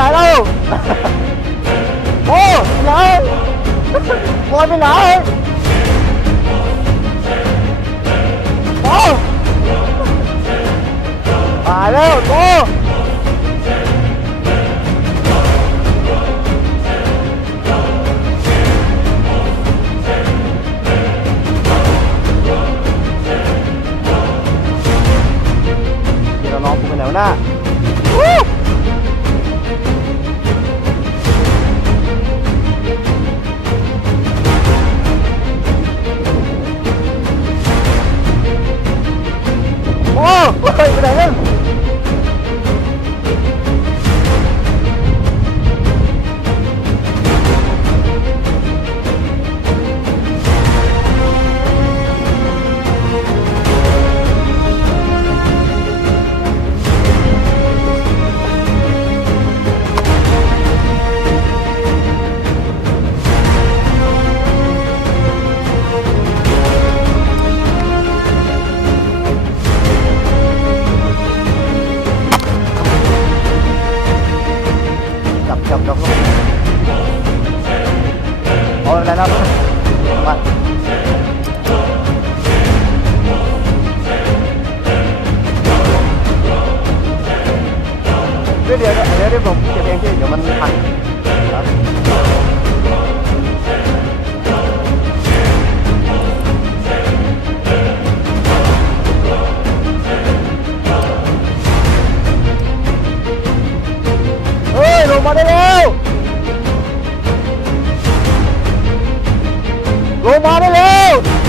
ไหนเล่าโอ้ไปไหนบอยไปไหนโอ้ตายแล้วโตเดี๋ยวน้องกูไปไหนวะหน้า อ้ไปไหนกัน Thôi lên lên Rồi Cái điều đó, nếu đi vùng cái em chứ, giờ mình thành Đó. Ôi, rồi mà đây Vamos, vamos!